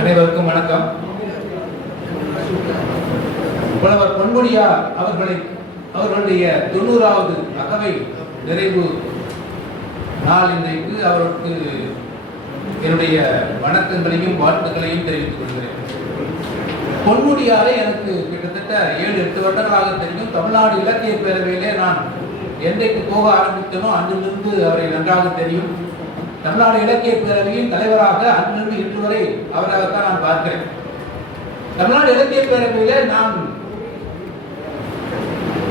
அனைவருக்கும் வணக்கம். புலவர் பொன்முடியா அவர்களை அவர்களுடைய தொண்ணூறாவது அகவை நிறைவு நாள் இன்றைக்கு அவருக்கு என்னுடைய வணக்கங்களையும் வாழ்த்துக்களையும் தெரிவித்துக் கொள்கிறேன். பொன்முடியாரை எனக்கு கிட்டத்தட்ட ஏழு எட்டு வருடங்களாக தெரியும். தமிழ்நாடு இலக்கிய பேரவையிலே நான் என்றைக்கு போக ஆரம்பித்தனோ அன்றிலிருந்து அவரை நன்றாக தெரியும். தமிழ்நாடு இலக்கிய பேரவையின் தலைவராக அன்றிருந்து இன்று வரை அவராகத்தான் நான் பார்க்கிறேன். தமிழ்நாடு இலக்கிய பேரவையிலே நான்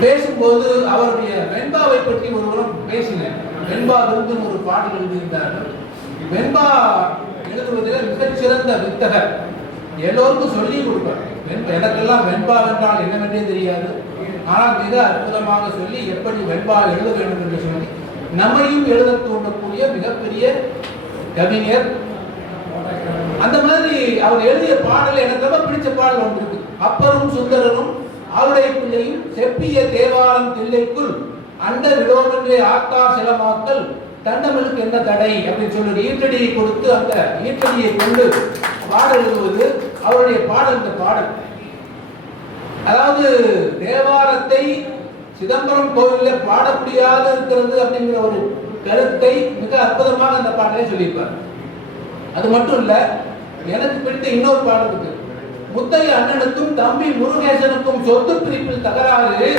பேசும்போது அவருடைய வெண்பாவை பற்றி ஒருவரும் பேசினேன் வெண்பா விருந்தும் ஒரு பாடல் எழுதியிருந்தார்கள். வெண்பா எழுதுவதில் மிகச்சிறந்த வித்தகர். எல்லோருக்கும் சொல்லி கொடுப்பார். எனக்கெல்லாம் வெண்பா என்றால் என்னவென்றே தெரியாது. ஆனால் மிக அற்புதமாக சொல்லி எப்படி வெண்பா எழுத வேண்டும் என்று சொல்லி நம்மையும் எழுத தூண்டக்கூடிய மிகப்பெரிய கவிஞர். அந்த மாதிரி அவர் எழுதிய பாடல் எனக்கு ரொம்ப பிடிச்ச பாடல் ஒன்று இருக்கு. அப்பரும் சுந்தரரும் அவருடைய பிள்ளையும் செப்பிய தேவாரம் தில்லைக்குள் அண்ட விடோமென்றே ஆத்தார் சிலமாக்கல் தண்டமலுக்கு என்ன தடை அப்படின்னு சொல்லி ஈட்டடியை கொடுத்து அந்த ஈட்டடியை கொண்டு பாடல் எழுதுவது அவருடைய பாடல் இந்த பாடல். அதாவது தேவாரத்தை சிதம்பரம் கோவிலில் பாட முடியாது இருக்கிறது அப்படிங்கிற ஒரு கருத்தை மிக அற்புதமாக அந்த பாட்டிலே சொல்லியிருப்பார். அது மட்டும் இல்ல எனக்கு பிடித்த இன்னொரு பாடல் இருக்கு. முத்தைய அண்ணனுக்கும் தம்பி முருகேசனுக்கும் சொத்து பிரிப்பில் தகராறு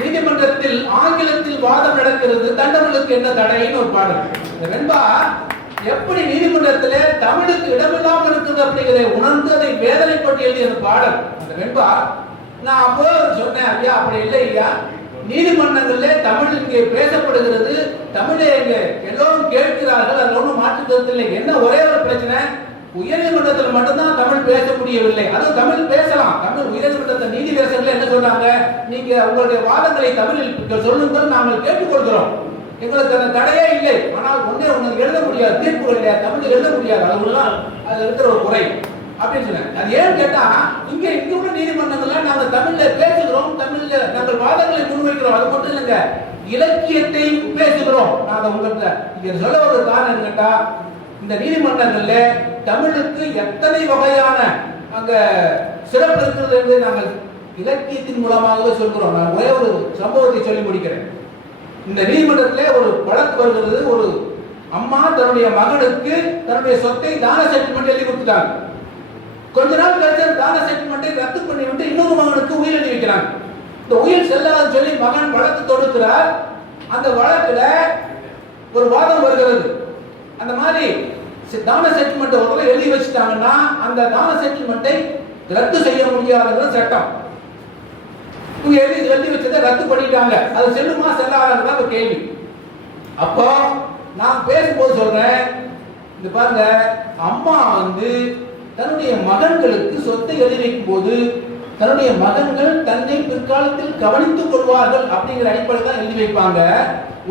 நீதிமன்றத்தில் ஆங்கிலத்தில் வாதம் நடக்கிறது தண்டவர்களுக்கு என்ன தடைன்னு ஒரு பாடல். இந்த எப்படி நீதிமன்றத்திலே தமிழுக்கு இடமில்லாமல் இருக்குது அப்படிங்கிறத உணர்ந்து அதை வேதனைப்பட்டு எழுதிய பாடல். அந்த வெண்பா நான் அப்போ சொன்னேன் ஐயா அப்படி இல்லை ஐயா. நீதிமன்றங்களிலே தமிழ் இங்கே பேசப்படுகிறது. தமிழை எல்லோரும் கேட்கிறார்கள் அதில் ஒன்றும் மாற்று கருத்து இல்லை என்ன ஒரே ஒரு பிரச்சனை? உயர்நீதிமன்றத்தில் மட்டும்தான் தமிழ் பேச முடியவில்லை அது தமிழ் பேசலாம். தமிழ் உயர்நீதிமன்றத்தில் நீதிபேசர்கள் என்ன சொன்னாங்க. நீங்க உங்களுடைய வாதங்களை தமிழில் சொல்லுங்கள் நாங்கள் கேட்டுக்கொள்கிறோம். எங்களுக்கு அந்த தடையே இல்லை. ஆனால் ஒன்றே ஒன்று எழுத முடியாது தீர்ப்புகள் இல்லையா தமிழ் எழுத முடியாது. அது அதில் அது இருக்கிற ஒரு குறை. அப்படின்னு சொன்னாங்க அது ஏன்னு கேட்டா இங்க இங்க உள்ள நீதிமன்றங்கள்ல நாங்க தமிழ்ல பேசுகிறோம் தமிழ்ல நாங்கள் வாதங்களை முன்வைக்கிறோம். அது மட்டும் இல்லைங்க. இலக்கியத்தை பேசுகிறோம். நாங்க உங்கள்கிட்ட இங்க சொல்ல ஒரு காரணம் கேட்டா இந்த நீதிமன்றங்கள்ல தமிழுக்கு எத்தனை வகையான அங்க சிறப்பு இருக்கிறது என்று நாங்கள் இலக்கியத்தின் மூலமாகவே சொல்கிறோம். நான் ஒரே ஒரு சம்பவத்தை சொல்லி முடிக்கிறேன். இந்த நீதிமன்றத்தில் ஒரு வழக்கு வருகிறது. ஒரு அம்மா தன்னுடைய மகனுக்கு தன்னுடைய சொத்தை தான செட்டில்மெண்ட் எழுதி கொடுத்துட்டாங்க. கொஞ்ச நாள் கழிச்சு அந்த தான செட்டில்மெண்ட்டை ரத்து பண்ணி விட்டு இன்னொரு மகனுக்கு உயிர் எழுதி வைக்கிறாங்க இந்த உயிர் செல்லாதுன்னு சொல்லி மகன் வழக்கு தொடுக்கிறார். அந்த வழக்குல ஒரு வாதம் வருகிறது. அந்த மாதிரி தான செட்டில்மெண்ட் ஒரு தடவை எழுதி வச்சுட்டாங்கன்னா அந்த தான செட்டில்மெண்ட்டை ரத்து செய்ய முடியாதுங்கிற சட்டம். இவங்க எழுதி எழுதி வச்சதை ரத்து பண்ணிட்டாங்க. அது செல்லுமா செல்லாதான் ஒரு கேள்வி. அப்போ நான் பேசும்போது சொல்றேன். இந்த பாருங்க அம்மா வந்து தன்னுடைய மகன்களுக்கு சொத்தை எழுதி வைக்கும் போது தன்னுடைய மகன்கள் தன்னை பிற்காலத்தில் கவனித்துக் கொள்வார்கள் அப்படிங்கிற அடிப்படையில் தான் எழுதி வைப்பாங்க.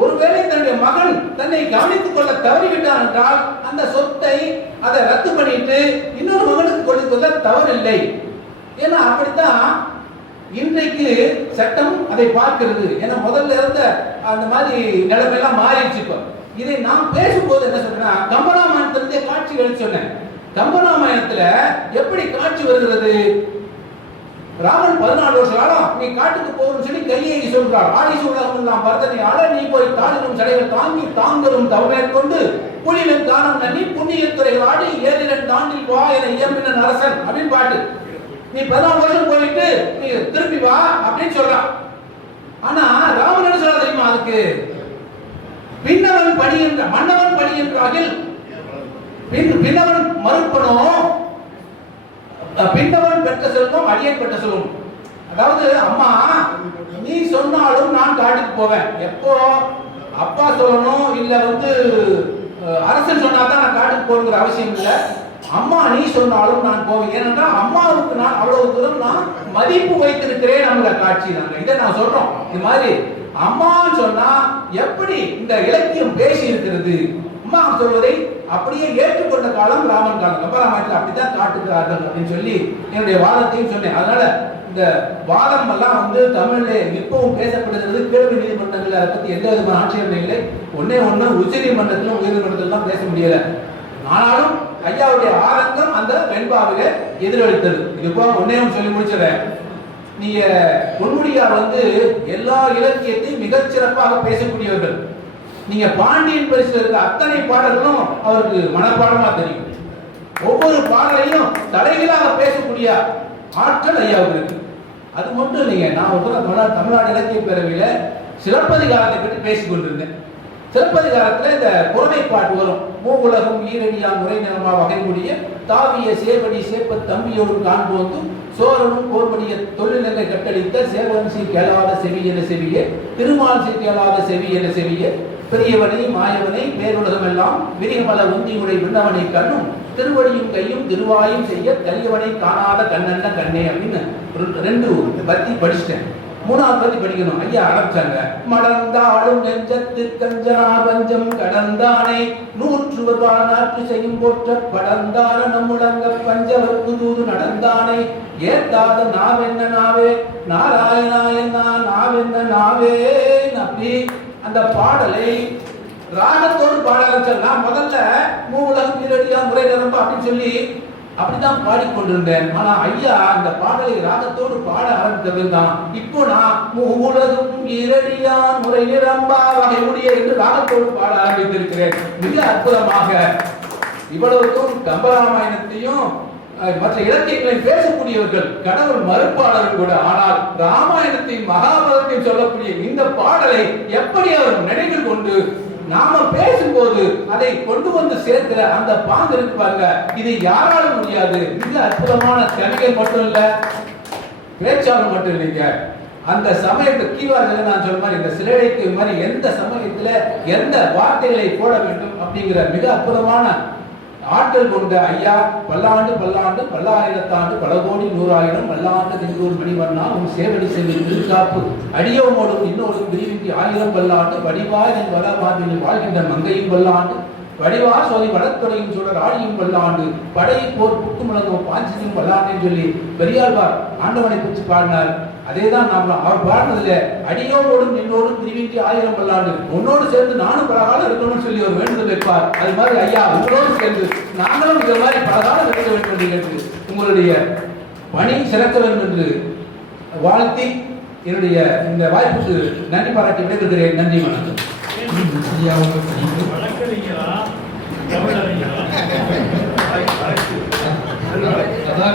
ஒருவேளை தன்னுடைய மகன் தன்னை கவனித்துக் கொள்ள தவறிவிட்டான் என்றால் அந்த சொத்தை அதை ரத்து பண்ணிட்டு இன்னொரு மகனுக்கு கொடுப்பது தவறில்லை. ஏன்னா அப்படித்தான் இன்றைக்கு சட்டம் அதை பார்க்கிறது. ஏன்னா முதல்ல இருந்த அந்த மாதிரி நிலைமையெல்லாம் மாறிடுச்சு இப்போ. இதை நான் பேசும்போது என்ன சொல்றேன்னா கம்பராமாயணத்திலிருந்தே காட்சிகள் சொன்னேன். கம்பராமாயணத்துல எப்படி காட்சி வருகிறது? ராமன் பதினாலு வருஷ காலம் நீ காட்டுக்கு போகணும் சொல்லி கையை சொல்றார் ஆடிசு உலகம் நான் பரதனை ஆள நீ போய் தாளினும் சடைகள் தாங்கி தாங்கரும் தவமேற்கொண்டு புலிலும் தானம் நன்னி புண்ணியத்துறைகள் ஆடி ஏழிலன் தாண்டில் வா என இயம்பின அரசன் அப்படின்னு பாட்டு. நீ பதினாலு வருஷம் போயிட்டு நீ திரும்பி வா அப்படின்னு சொல்றான். ஆனா ராமன் என்ன சொல்ல தெரியுமா அதுக்கு? பின்னவன் பணிகின்ற மன்னவன் பணிகின்றாகில் என்றாகில் பின்னவன் மறுப்பனோ? பின்னவன் பெற்ற செல்வம் அடியன் பெற்ற செல்வம். அதாவது அம்மா நீ சொன்னாலும் நான் காட்டுக்கு போவேன். எப்போ? அப்பா சொல்லணும் இல்ல வந்து அரசு அரசன் சொன்னாதான் நான் காட்டுக்கு போகணுங்கிற அவசியம் இல்லை. அம்மா நீ சொன்னாலும் நான் போவேன். ஏனென்றால் அம்மாவுக்கு நான் அவ்வளவு தூரம் நான் மதிப்பு வைத்திருக்கிறேன் நம்மள காட்சி நாங்க இதை நான் சொல்றோம். இது மாதிரி அம்மான்னு சொன்னா எப்படி இந்த இலக்கியம் பேசி இருக்கிறது? அம்மா சொல்வதை அப்படியே ஏற்றுக்கொண்ட காலம் ராமன் காலம். கம்பராமாயணத்தில் அப்படித்தான் காட்டுகிறார்கள் அப்படின்னு சொல்லி என்னுடைய வாதத்தையும் சொன்னேன். அதனால இந்த வாதம் எல்லாம் வந்து தமிழ்ல இப்பவும் பேசப்படுகிறது. கேள்வி நீதிமன்றங்கள் அதை பத்தி எந்த விதமான ஆட்சேபனை இல்லை. ஒன்னே ஒண்ணு உச்ச நீதிமன்றத்திலும் உயர்நீதிமன்றத்திலும் பேச முடியல. ஆனாலும் ஐயாவுடைய ஆரங்கம் அந்த வெண்பாவில எதிரொலித்தது. இது போக ஒன்னே சொல்லி முடிச்சிடறேன். நீங்க பொன்முடியார் வந்து எல்லா இலக்கியத்தையும் மிகச் சிறப்பாக பேசக்கூடியவர்கள். நீங்க பாண்டியன் பரிசுல இருக்க அத்தனை பாடல்களும் அவருக்கு மனப்பாடமா தெரியும். ஒவ்வொரு பாடலையும் தலைகளாக பேசக்கூடிய ஆற்றல் ஐயாவுக்கு இருக்கு. அது மட்டும் இல்லைங்க. நான் ஒரு தடவை தமிழ்நாடு தமிழ்நாடு இலக்கிய பேரவையில் சிலப்பதிகாரத்தை பற்றி பேசிக் கொண்டிருந்தேன். இந்த புறமை பாட்டு வரும். மூவுலகம் ஈரடியா முறை நிலமா வகைக்கூடிய தாவிய சேவடி சேப்ப தம்பியோடு காண்போந்து சோழனும் போர்படிய தொழிலங்கை கட்டளித்த சேவன் கேளாத செவி என செவிய திருமால் சி கேளாத செவி என செவிய பெரியவனை மாயவனை பேருலகம் எல்லாம் விரிகமல உந்தி விண்ணவனை கண்ணும் திருவடியும் கையும் திருவாயும் செய்ய கலியவனை காணாத கண்ணன்ன கண்ணே அப்படின்னு ரெண்டு பத்தி படிச்சிட்டேன். மூணாவது பத்தி படிக்கணும். ஐயா ஆரம்பிச்சாங்க மடந்தாளும் நெஞ்சத்து கஞ்சனா பஞ்சம் கடந்தானே நூற்று வருவானாற்று செய்யும் போற்ற படந்தான நம்முழங்க பஞ்சவர்க்கு தூது நடந்தானே ஏத்தாத நாவென்ன நாவே நார அந்த பாடலை ராகத்தோடு பாட ஆரம்பிச்சா முதல்ல மூவுலகம் நீரடியா முறை நிரம்ப அப்படின்னு சொல்லி அப்படிதான் பாடிக்கொண்டிருந்தேன். ஆனா ஐயா அந்த பாடலை ராகத்தோடு பாட ஆரம்பித்தது தான். இப்போ நான் மூவுலகம் இரடியான் முறை நிரம்பா வகை உடைய என்று ராகத்தோடு பாட ஆரம்பித்திருக்கிறேன். மிக அற்புதமாக. இவ்வளவுக்கும் கம்பராமாயணத்தையும் மற்ற இலக்கியங்களை பேசக்கூடியவர்கள் கடவுள் மறுப்பாளர்கள் கூட. ஆனால் ராம என்று சொல்லக்கூடிய இந்த பாடலை எப்படி அவர் நினைவில் கொண்டு நாம பேசும்போது அதை கொண்டு வந்து சேர்க்கிற அந்த பாங்கு இருக்கு பாருங்க. இது யாராலும் முடியாது. மிக அற்புதமான கவிகள் மட்டும் இல்ல பேச்சாளர் மட்டும் இல்லைங்க. அந்த சமயத்தை கீவார்களை நான் சொன்ன மாதிரி இந்த சிலைக்கு மாதிரி எந்த சமயத்துல எந்த வார்த்தைகளை போட வேண்டும் அப்படிங்கிற மிக அற்புதமான ஆற்றல் கொண்ட ஐயா பல்லாண்டு பல்லாண்டு பல்லாயிரத்தாண்டு பல கோடி நூறாயிரம் பல்லாண்டு திங்கூர் மணிவண்ணா உன் சேவடி செல்வி திருக்காப்பு அடியோமோடும் இன்னொரு விரிவிக்கு ஆயிரம் பல்லாண்டு வடிவாய் என் வர மாதிரியில் வாழ்கின்ற மங்கையும் பல்லாண்டு. வடிவா சோதி வடத்துறையும் சுடர் ஆழியும் பல்லாண்டு படை போர் புக்கு முழங்கும் பாஞ்சியும் பல்லாண்டுன்னு சொல்லி பெரியாழ்வார் ஆண்டவனை பற்றி பாடினார். அதேதான் நாம் அவர் பாடினதுல அடியோடும் நின்னோடும் திருவிக்கு ஆயிரம் பல்லாண்டு உன்னோடு சேர்ந்து நானும் பல காலம் இருக்கணும்னு சொல்லி ஒரு வேண்டுதல் வைப்பார். அது மாதிரி ஐயா உங்களோடு சேர்ந்து நாங்களும் இந்த மாதிரி பல காலம் இருக்க வேண்டும் என்று கேட்டு உங்களுடைய பணி சிறக்க வேண்டும் என்று வாழ்த்தி என்னுடைய இந்த வாய்ப்புக்கு நன்றி பாராட்டி விடைபெறுகிறேன். நன்றி வணக்கம். ஐயா അതാ